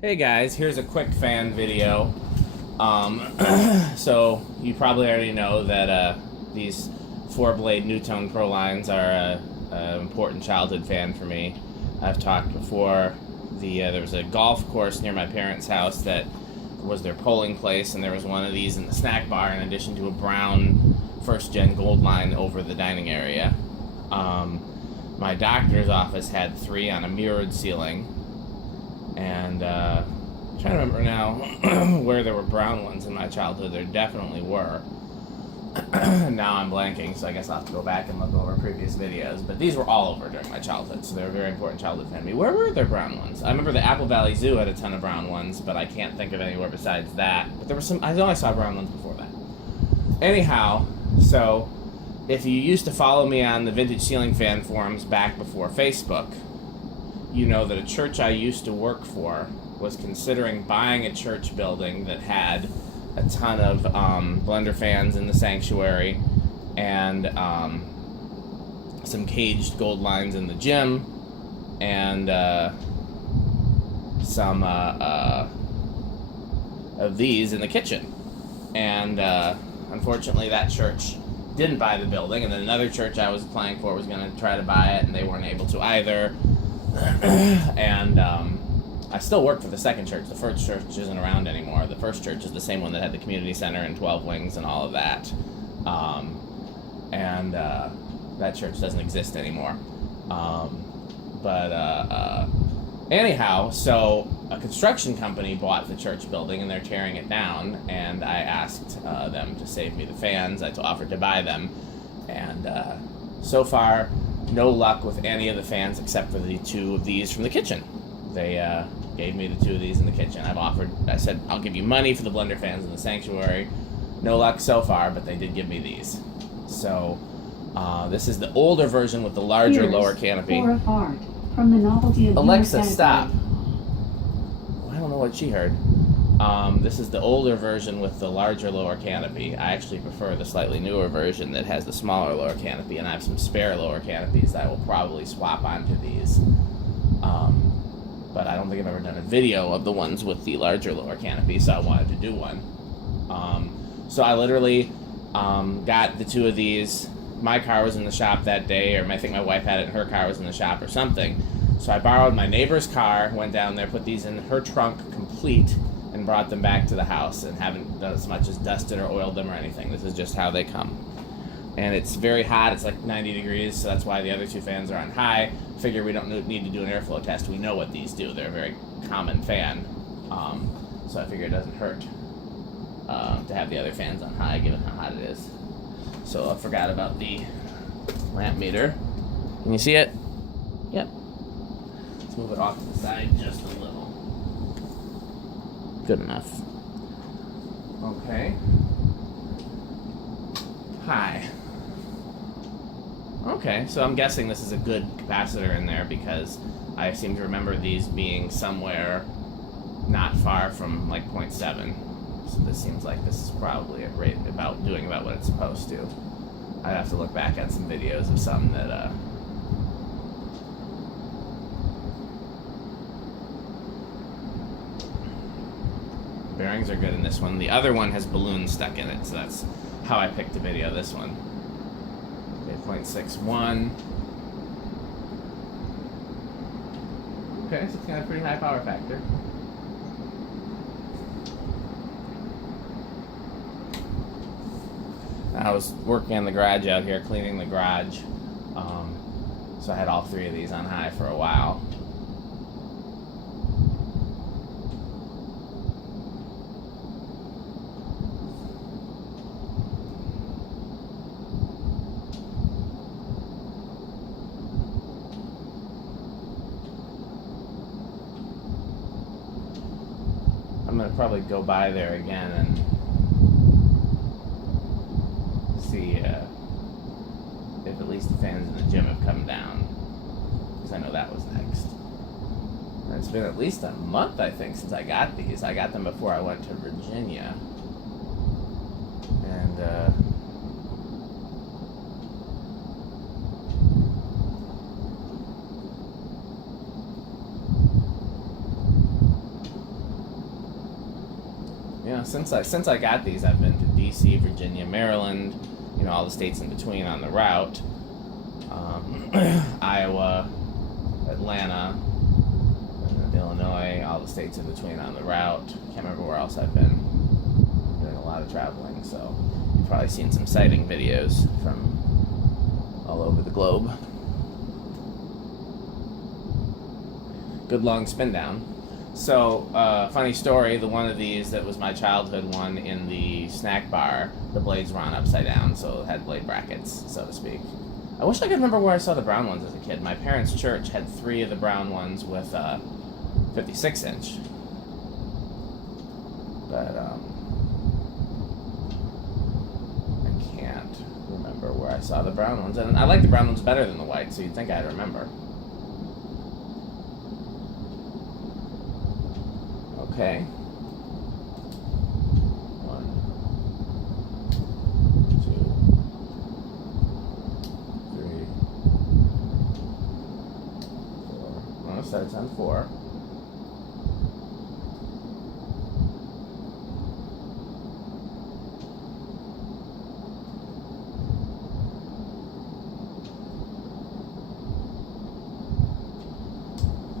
Hey guys, here's a quick fan video. So you probably already know that these 4-blade Nutone Prolines are an important childhood fan for me. I've talked before. There was a golf course near my parents' house that was their polling place, and there was one of these in the snack bar in addition to a brown first-gen gold line over the dining area. My doctor's office had 3 on a mirrored ceiling. And I'm trying to remember now where there were brown ones in my childhood. There definitely were. Now I'm blanking, so I guess I'll have to go back and look over previous videos. But these were all over during my childhood, so they were a very important childhood fan to me. Where were there brown ones? I remember the Apple Valley Zoo had a ton of brown ones, but I can't think of anywhere besides that. But there were some, I know I saw brown ones before that. Anyhow, so if you used to follow me on the Vintage Ceiling Fan forums back before Facebook, you know that a church I used to work for was considering buying a church building that had a ton of blender fans in the sanctuary and some caged gold lines in the gym and some of these in the kitchen. And unfortunately that church didn't buy the building, and then another church I was applying for was going to try to buy it, and they weren't able to either. And I still work for the second church. The first church isn't around anymore. The first church is the same one that had the community center and 12 wings and all of that. That church doesn't exist anymore. Anyhow, so a construction company bought the church building and they're tearing it down, and I asked them to save me the fans. I offered to buy them, and so far no luck with any of the fans except for the 2 of these from the kitchen. They gave me the 2 of these in the kitchen. I said, I'll give you money for the blender fans in the sanctuary. No luck so far, but they did give me these. So, this is the older version with the larger lower canopy. From the novelty of Alexa, stop. Well, I don't know what she heard. This is the older version with the larger lower canopy. I actually prefer the slightly newer version that has the smaller lower canopy, and I have some spare lower canopies that I will probably swap onto these. But I don't think I've ever done a video of the ones with the larger lower canopy, so I wanted to do one. So I literally got the 2 of these. My car was in the shop that day, or I think my wife had it and her car was in the shop or something. So I borrowed my neighbor's car, went down there, put these in her trunk complete, and brought them back to the house, and haven't done as much as dusted or oiled them or anything. This is just how they come. And it's very hot. It's like 90 degrees, so that's why the other 2 fans are on high. Figure we don't need to do an airflow test. We know what these do. They're a very common fan. So I figure it doesn't hurt to have the other fans on high, given how hot it is. So I forgot about the lamp meter. Can you see it? Yep. Let's move it off to the side just a little. Good enough. Okay. Hi. Okay, so I'm guessing this is a good capacitor in there because I seem to remember these being somewhere not far from like 0.7. So this seems like this is probably a rate about what it's supposed to. I'd have to look back at some videos of some that bearings are good in this one. The other one has balloons stuck in it, so that's how I picked to video this one. Okay, 0.61. Okay, so it's got a pretty high power factor. I was working in the garage out here, cleaning the garage, so I had all 3 of these on high for a while. I'm going to probably go by there again and see if at least the fans in the gym have come down, because I know that was next. And it's been at least a month, I think, since I got these. I got them before I went to Virginia. And Yeah, since I got these, I've been to D.C., Virginia, Maryland, all the states in between on the route. Iowa, Atlanta, Illinois, all the states in between on the route. Can't remember where else I've been. Doing a lot of traveling, so you've probably seen some sighting videos from all over the globe. Good long spin down. So, funny story, the one of these that was my childhood one in the snack bar, the blades were on upside down, so it had blade brackets, so to speak. I wish I could remember where I saw the brown ones as a kid. My parents' church had 3 of the brown ones with 56-inch. But, I can't remember where I saw the brown ones. And I like the brown ones better than the white, so you'd think I'd remember. Okay. 1, 2, 3, 4. Well, it starts on 4.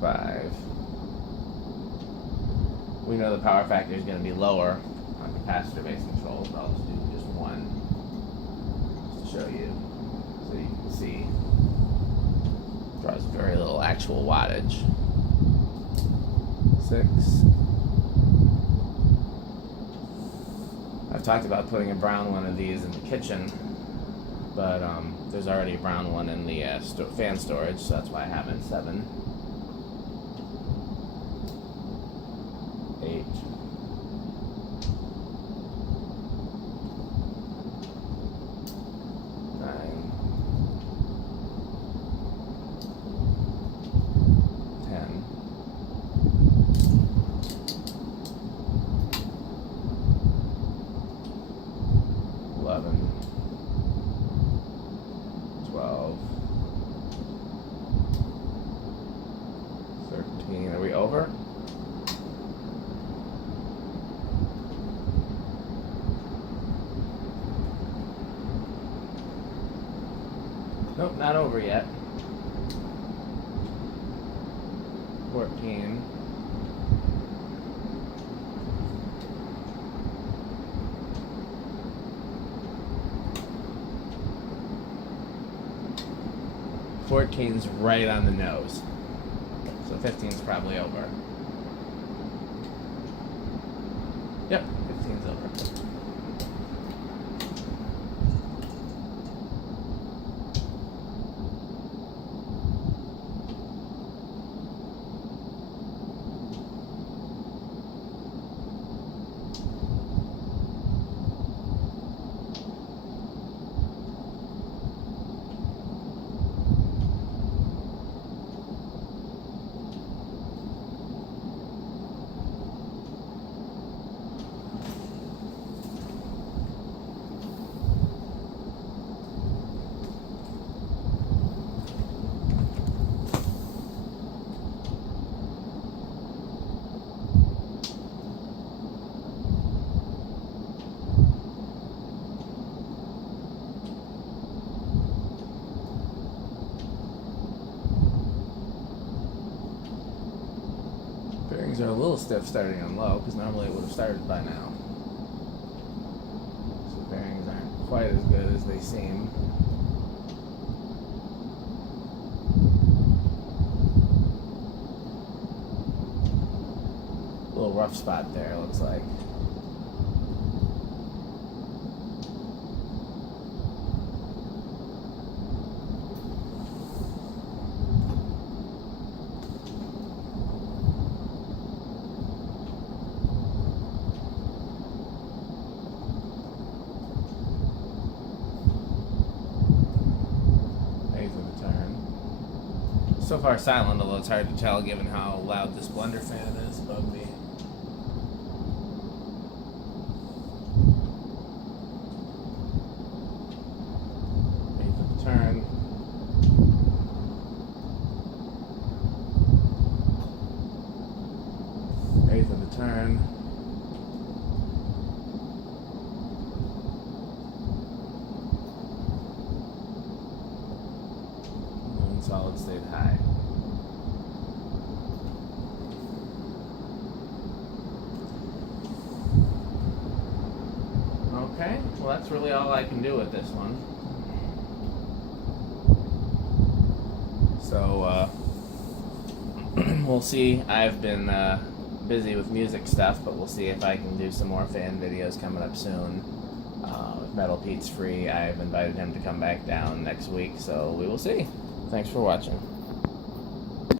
5. We know the power factor is going to be lower on capacitor-based controls, but I'll just do just 1 just to show you, so you can see. Draws very little actual wattage. 6. I've talked about putting a brown one of these in the kitchen, but there's already a brown one in the fan storage, so that's why I haven't. 7. 8. 9. 10. 11. 12. 13. Are we over? Nope, not over yet. 14. 14's right on the nose. So 15's probably over. Yep, 15's over. Bearings are a little stiff starting on low, because normally it would have started by now. So bearings aren't quite as good as they seem. A little rough spot there, looks like. So far silent, although it's hard to tell given how loud this blender fan is above me. Eighth of the turn. Eighth of the turn. solid state high. Okay, well that's really all I can do with this one. So, we'll see. I've been busy with music stuff, but we'll see if I can do some more fan videos coming up soon. If Metal Pete's free, I've invited him to come back down next week, so we will see. Thanks for watching.